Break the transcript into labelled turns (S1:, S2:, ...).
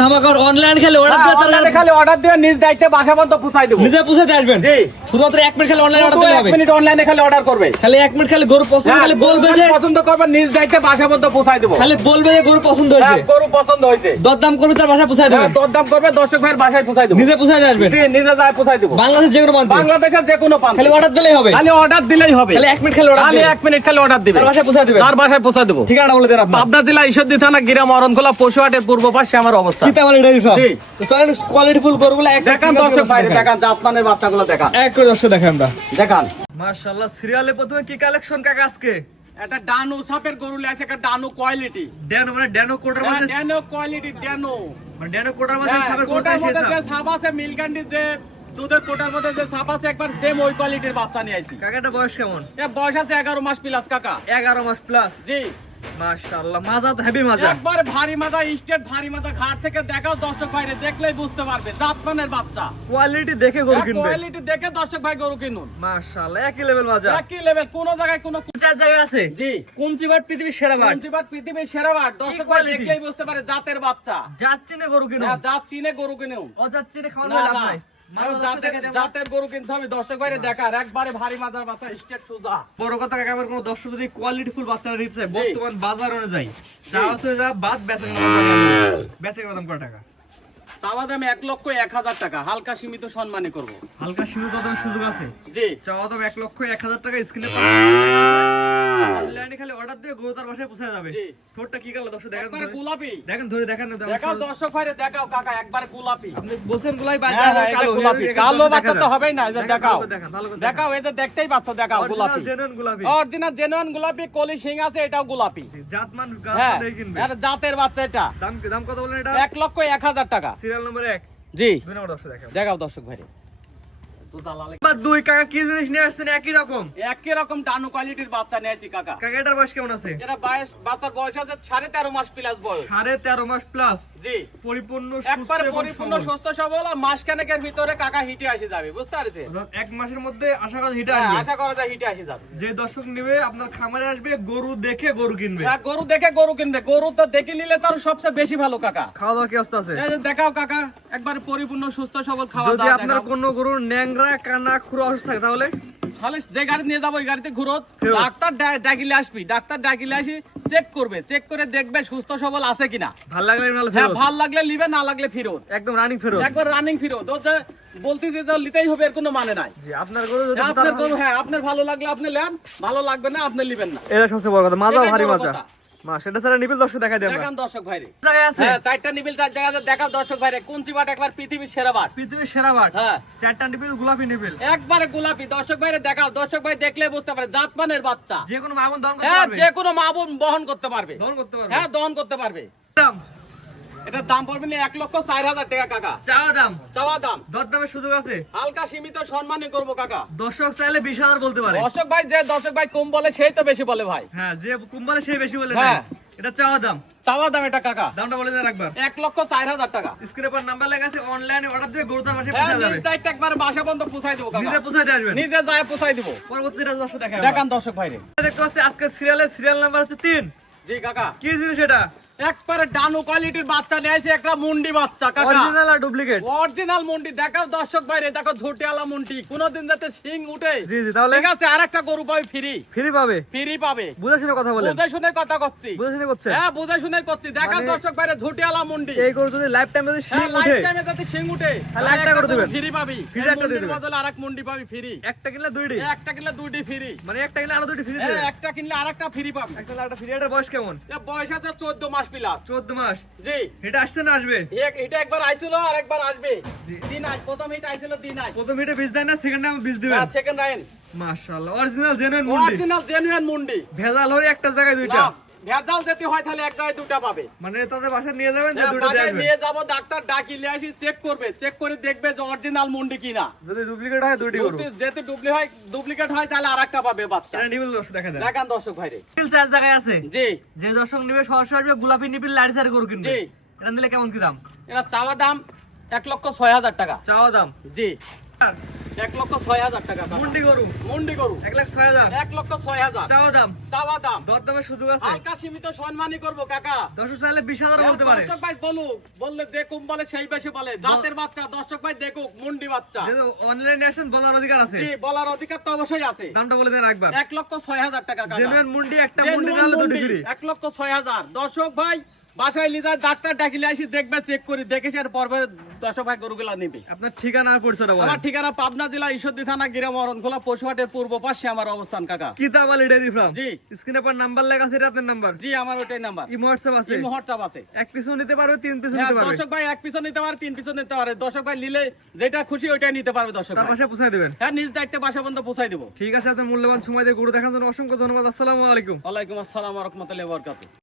S1: ধামাকার online খেলে order
S2: অনলাইনে খালি অর্ডার দিয়ে নিজ দায়িত্বে বাসা পর্যন্ত পৌঁছাই দেবো।
S1: নিজে পুষে আসবেন?
S2: জি।
S1: শুধুমাত্র এক মিনিট খালি অনলাইন অর্ডার
S2: শুধু
S1: দিলে
S2: এক মিনিট অনলাইনে খালি অর্ডার করবে।
S1: খালি এক মিনিট খালি গরু পছন্দ খালি বলবে যে
S2: পছন্দ করবে নিজ দায়িত্বে বাসা পর্যন্ত পৌঁছাই দেবো।
S1: খালি বলবে যে গরু পছন্দ হয়েছে।
S2: গরু পছন্দ হয়েছে।
S1: দরদাম করবে তার বাসায় পুষাই
S2: দরদাম করবে দর্শক ভাইয়ের বাসায় পৌঁছাই দেবো।
S1: নিজে পুষাই আসবেন।
S2: জি, নিজে যায় পৌঁছাই দেবো।
S1: বাংলাদেশের যে কোনো প্রান্তে।
S2: বাংলাদেশের যে কোনো প্রান্তে।
S1: খালি অর্ডার দিলেই হবে।
S2: খালি অর্ডার দিলেই হবে।
S1: খালি এক মিনিট খালি অর্ডার
S2: খালি এক মিনিট খালি অর্ডার
S1: তার বাসায়
S2: তার বাসায় পৌঁছাই দেবো।
S1: ঠিকানা বলে দেন আপনার।
S2: পাবনা জেলা ঈশ্বরদী থানা গিরাম অরণখোলা পশুহাটের পূর্ব পাশে আমার অবস্থা।
S1: কিতা বলে এটাই তো চলেন কোয়ালিটি ফুল গরুগুলো এক
S2: দেখান দর্শক বাইরে দেখান। জাতমানের বাচ্চাগুলো দেখান।
S1: এক করে দর্শক দেখেন আমরা।
S2: দেখান।
S1: মাশাআল্লাহ সিরিয়ালে প্রথমে কি কালেকশন কাকা আজকে?
S2: একটা ডানু সাপের গরু লেছে একটা ডানু কোয়ালিটি
S1: ড্যানো মানে ড্যানো কোটার মধ্যে
S2: ড্যানো কোয়ালিটি ড্যানো।
S1: মানে ড্যানো কোটার মধ্যে
S2: হ্যাঁ,
S1: কোটা
S2: সাপ। আছে মিলকান্ডি যে দুধের কোটার মধ্যে যে সাপ আছে একবার সেম ওই কোয়ালিটির বাচ্চা নিয়ে আইছি।
S1: কাকাটা বয়স কেমন?
S2: এ বয়স আছে এগারো মাস প্লাস কাকা।
S1: এগারো মাস প্লাস
S2: জি।
S1: মাশাআল্লাহ মাজা হেভি মাজা।
S2: একবার ভারী মাথা স্টেট ভারী মাথা ঘাট থেকে দেখাও দর্শক ভাইরে দেখলেই বুঝতে পারবে জাতমানের বাচ্চা।
S1: কোয়ালিটি দেখে গরু কিনবে।
S2: কোয়ালিটি দেখে দর্শক ভাই গরু কিনুন।
S1: মাশাআল্লাহ একই লেভেল মাজা।
S2: একই লেভেল কোন জায়গায় কোনো
S1: চার জায়গা আছে?
S2: জি।
S1: কোনচি বাট পৃথিবীর সেরা বাট
S2: কোনটি বাট পৃথিবীর সেরা বাট দর্শক ভাই দেখলেই বুঝতে পারে জাতের বাচ্চা।
S1: যাচ্ছে না গরু কিনো
S2: হ্যাঁ, জাত চিনে গরু কিনেও
S1: অযাচ্ছে না খাওয়ানো লাভ নাই।
S2: জাতের জাতের গরু কিনতে হবে দর্শক ভাইরে দেখার একবারে ভারী মাথার বাচ্চা স্টেট সোজা।
S1: বড় কথা আমার কোনো দর্শক যদি কোয়ালিটি ফুল বাচ্চারা নিতে চায় বর্তমান বাজার অনুযায়ী চা আছে যা বাদ বেচে বেচে দাম কত টাকা।
S2: চাওয়া দাম এক লক্ষ এক হাজার টাকা হালকা সীমিত সম্মানী করব।
S1: হালকা সীমিত সুযোগ আছে।
S2: জি।
S1: চাওয়া দাম এক লক্ষ এক হাজার টাকা স্ক্রিনে অনলাইনে খালি অর্ডার দিয়ে গরু তার বাসায় পৌঁছে যাবে। ঠোঁটটা কি কালো? দর্শক দেখেন
S2: একবারে গোলাপি।
S1: দেখেন ধরে দেখেন না,
S2: দেখাও
S1: দর্শক।
S2: দর্শক ভাইরে দেখাও কাকা একবারে গোলাপি।
S1: আপনি বলছেন গোলাই বাজার
S2: এটা
S1: কালো
S2: গোলাপি। কালো
S1: দেখা
S2: বাচ্চা তো হবেই না এই দেখাও।
S1: ভালো করে দেখান, ভালো করে
S2: দেখাও এই যে দেখতেই পাচ্ছ দেখাও গোলাপি।
S1: genuine গোলাপি।
S2: অরিজিনাল জেনুইন গোলাপি কলি সিং আছে এটাও গোলাপি।
S1: জাতমান
S2: হ্যাঁ
S1: গাছ দিয়ে কিনবে?
S2: আর জাতের বাচ্চা এটা।
S1: দাম দাম কত বলেন এটা?
S2: এক লক্ষ এক হাজার টাকা।
S1: সিরিয়াল নম্বর এক।
S2: জি।
S1: দর্শক
S2: দেখাও। দর্শক
S1: এবার দুই কাকা কি জিনিস নিয়ে আসছেন? একই রকম?
S2: একই রকম ডানু কোয়ালিটির বাচ্চা নিয়েছি কাকা।
S1: কাকা এটার বয়স কেমন আছে?
S2: এরা বয়স বাচ্চার বয়স আছে সাড়ে তেরো মাস প্লাস বয়স।
S1: সাড়ে তেরো মাস প্লাস
S2: জি।
S1: পরিপূর্ণ
S2: একবার পরিপূর্ণ সুস্থ সবল আর মাসখানেকের ভিতরে কাকা হিটে আসে যাবে বুঝতে পারছেন?
S1: এক মাসের মধ্যে আশা করা হিটে
S2: হ্যাঁ,
S1: আসবে।
S2: আশা করা যায় হিটে আসে যাবে।
S1: যে দর্শক নেবে আপনার খামারে আসবে গরু দেখে গরু কিনবে।
S2: হ্যাঁ গরু দেখে গরু কিনবে। গরু তো দেখে নিলে তার সবচেয়ে বেশি ভালো কাকা।
S1: খাওয়া দাওয়া কি অবস্থা আছে?
S2: দেখাও কাকা একবার পরিপূর্ণ সুস্থ সবল খাওয়া
S1: যদি
S2: দাওয়া
S1: আপনার। কোনো গরুর কানা খুঁড়ো অসুস্থ থাকে তাহলে?
S2: তাহলে যে গাড়ি নিয়ে যাব ওই গাড়িতে ঘুরো। ডাক্তার ডাকিলে আসবি ডাক্তার ডাকিলে আসি চেক করবে চেক করে দেখবে সুস্থ সবল আছে কিনা।
S1: ভালো লাগলে
S2: হ্যাঁ ভালো লাগলে নিবে না লাগলে ফিরত।
S1: একদম রানিং ফেরত।
S2: একবার রানিং ফিরত। ও যে বলতেছি যে লিতেই হবে এর কোনো মানে নাই।
S1: আপনার গরু
S2: আপনার গরু হ্যাঁ আপনার ভালো লাগলে আপনি নেন ভালো লাগবে না আপনি নেবেন না।
S1: এটা সবচেয়ে বড় কথা
S2: এটাই
S1: ভারী মাজা। মা সেটা সারা নিবিল দর্শক দেখা দেব
S2: দেখান দর্শক ভাইরে
S1: জায়গা আছে?
S2: হ্যাঁ চারটা নিবিল চার জায়গাতে দেখাও দর্শক ভাইরে কুঞ্চি বাট একবার পৃথিবীর সেরা বাট?
S1: পৃথিবীর সেরা বাট।
S2: হ্যাঁ।
S1: চারটা নিবিল গোলাপি নিবিল।
S2: একবারে গোলাপি দর্শক ভাইরে দেখাও দর্শক ভাই দেখলে বুঝতে পারে জাতমানের বাচ্চা।
S1: যে কোনো মামুন দহন করতে
S2: হ্যাঁ
S1: পারবে।
S2: যে কোনো মা বহন করতে পারবে।
S1: দহন করতে পারবে।
S2: হ্যাঁ দহন করতে পারবে। এটার দাম পড়বে না এক লক্ষ চার হাজার টাকা কাকা।
S1: চাওয়া দাম?
S2: চাওয়া দাম।
S1: দর দামের সুযোগ আছে?
S2: হালকা সীমিত সম্মানই করব কাকা।
S1: দর্শক চাইলে বিশ হাজার বলতে পারে
S2: দর্শক ভাই যে দর্শক ভাই কম বলে সেই তো বেশি বলে ভাই।
S1: হ্যাঁ যে কুম্বালে সেই বেশি বলে
S2: হ্যাঁ।
S1: এটা চাওয়া দাম।
S2: চাওয়া দাম এটা কাকা।
S1: দামটা বলে দেন একবার।
S2: এক লক্ষ চার হাজার টাকা।
S1: স্ক্রিনে পর নাম্বার লেখা আছে অনলাইনে অর্ডার দিয়ে গরু তার বাসায়
S2: হ্যাঁ
S1: পৌঁছে যাবে
S2: দায়িত্ব একবার বাসা বন্ধ পুষাই দেবো
S1: নিজে পৌঁছে দিয়ে আসবেন।
S2: নিজে যায় পুষাই দেবো।
S1: দর্শক দেখা
S2: দেখান দর্শক ভাইরে
S1: দেখতে পাচ্ছি আজকে সিরিয়ালের সিরিয়াল নাম্বার হচ্ছে তিন।
S2: জি কাকা।
S1: কি জিনিস এটা?
S2: একবারে ডানু কোয়ালিটির বাচ্চা নিয়েছে একটা মুন্ডি বাচ্চা কাকা।
S1: অরিজিনাল আর ডুপ্লিকেট
S2: অরিজিনাল মুন্ডি দেখাও দর্শক বাইরে দেখো ঝুটিয়ালা মুন্ডি। কোনোদিন যাতে সিং উঠে।
S1: জি জি তাহলে?
S2: ঠিক আছে আর গরু পাবে ফ্রি
S1: ফ্রি পাবে?
S2: ফ্রি পাবে।
S1: বুঝে শুনে কথা বলেন।
S2: বুঝে শুনে কথা করছি।
S1: বুঝে শুনে করছে?
S2: হ্যাঁ বুঝে শুনে করছি। দেখাও
S1: মানে-
S2: দর্শক বাইরে ঝুটিয়ালা মুন্ডি।
S1: এই গরু যদি লাইফ টাইম যদি
S2: হ্যাঁ
S1: শিং
S2: লাইফ টাইমে যাতে সিং উঠে
S1: তাহলে একটা করে দিবেন।
S2: ফ্রি পাবি।
S1: Free একটা দিবেন।
S2: বদলে আরেক মুন্ডি পাবি ফ্রি
S1: একটা কিনলে দুইটি?
S2: একটা কিনলে দুটি ফ্রি
S1: মানে একটা কিনলে আরও দুইটি ফ্রি
S2: হ্যাঁ একটা কিনলে আরেকটা ফ্রি পাবি।
S1: একটা কিনলে ফ্রি এটার বয়স কেমন?
S2: বয়স আছে চোদ্দ মাস। প্লাস
S1: চোদ্দ মাস।
S2: জি।
S1: এটা আসছে না আসবে?
S2: এক এটা একবার আইছিল আর একবার আসবে।
S1: জি।
S2: দিন আজ প্রথম হিট আইছিল দিন আজ।
S1: প্রথম হিটে বীজ দেয় না সেকেন্ড টাইম বীজ দিবেন।
S2: সেকেন্ড রাইন
S1: মাশাআল্লাহ অরিজিনাল জেনুইন মুন্ডি।
S2: অরিজিনাল জেনুইন মুন্ডি।
S1: ভেজাল হলে একটা জায়গায় দুইটা।
S2: না, ভেজাল যেতে হয় তাহলে এক জায়গায় দুটা পাবে।
S1: মানে তাদের বাসায় নিয়ে যাবেন যে
S2: হ্যাঁ,
S1: দুটো দেখবেন
S2: নিয়ে যাব ডাক্তার ডাকিলে আসি চেক করবে চেক করে দেখবে যে অরিজিনাল মুন্ডি কিনা।
S1: যদি ডুপ্লিকেট হয় করব
S2: যেতে ডুপ্লি হয় ডুপ্লিকেট হয় তাহলে আরেকটা পাবে বাচ্চা।
S1: এটা নিবিল দর্শক দেখা
S2: দেখান দর্শক ভাইরে।
S1: নিবিল চার জায়গায় আছে?
S2: জি।
S1: যে দর্শক নিবে সরাসরি আসবে গোলাপি নিবিল লাইট সাইড গরু কিনবে।
S2: জি।
S1: এটা নিলে কেমন কি দাম?
S2: এটা চাওয়া দাম এক লক্ষ ছয় হাজার টাকা।
S1: চাওয়া দাম?
S2: জি। এক লক্ষ ছয় হাজার টাকা।
S1: মুন্ডি গরু।
S2: মুন্ডি গরু।
S1: এক লাখ ছয় হাজার।
S2: এক লক্ষ ছয় হাজার।
S1: চাওয়া দাম।
S2: চাওয়া দাম।
S1: দরদামের সুযোগ আছে?
S2: হালকা সীমিত সম্মানই করব কাকা।
S1: দর্শক চাইলে বিশ হাজার বলতে পারে।
S2: দর্শক ভাই বলুক বললে দেখুক বলে সেই বেশি বলে। জাতের বাচ্চা দর্শক ভাই দেখুক মুন্ডি বাচ্চা।
S1: অনলাইনে আসেন বলার অধিকার আছে।
S2: জি, বলার অধিকার তো অবশ্যই আছে।
S1: দামটা বলে দেন একবার।
S2: এক লক্ষ ছয় হাজার টাকা কাকা।
S1: জেনুইন মুন্ডি একটা মুন্ডি
S2: এক লক্ষ ছয় হাজার। দর্শক ভাই বাসায় নিয়ে যায় ডাক্তার ডাকিলে আসি দেখবে চেক করি দেখে সে পর্বে দর্শক ভাই গরুগুলা নিবে।
S1: আপনার ঠিকানা বলেন।
S2: আমার ঠিকানা পাবনা জেলা ঈশ্বরদী থানা পশুহাটের পূর্ব পাশে আমার অবস্থান কাকা।
S1: Dairy farm
S2: ji.
S1: স্ক্রিনে পর নাম্বার লেখা আছে এটা আপনার নাম্বার
S2: জি আমার ওটাই নাম্বার
S1: ই হোয়াটসঅ্যাপ আছে।
S2: মুহূর্তে আছে।
S1: এক পিসও নিতে পারবে তিন পিসও
S2: হ্যাঁ,
S1: নিতে পারবে।
S2: দর্শক ভাই এক পিছন নিতে পারে তিন পিছন নিতে পারে। দর্শক ভাই নিলে যেটা খুশি ওইটাই নিতে পারবে দর্শক
S1: তার পাশে পৌঁছায় দেবেন।
S2: হ্যাঁ নিজ দায়িত্বে বাসা বন্ধ পৌঁছাই দেবো।
S1: ঠিক আছে আপনার মূল্যবান সময় দিয়ে গরু দেখার জন্য অসংখ্য ধন্যবাদ। আসসালামু আলাইকুম।
S2: ওয়ালাইকুম আসসালাম রহমতুল্লাহ বরকাত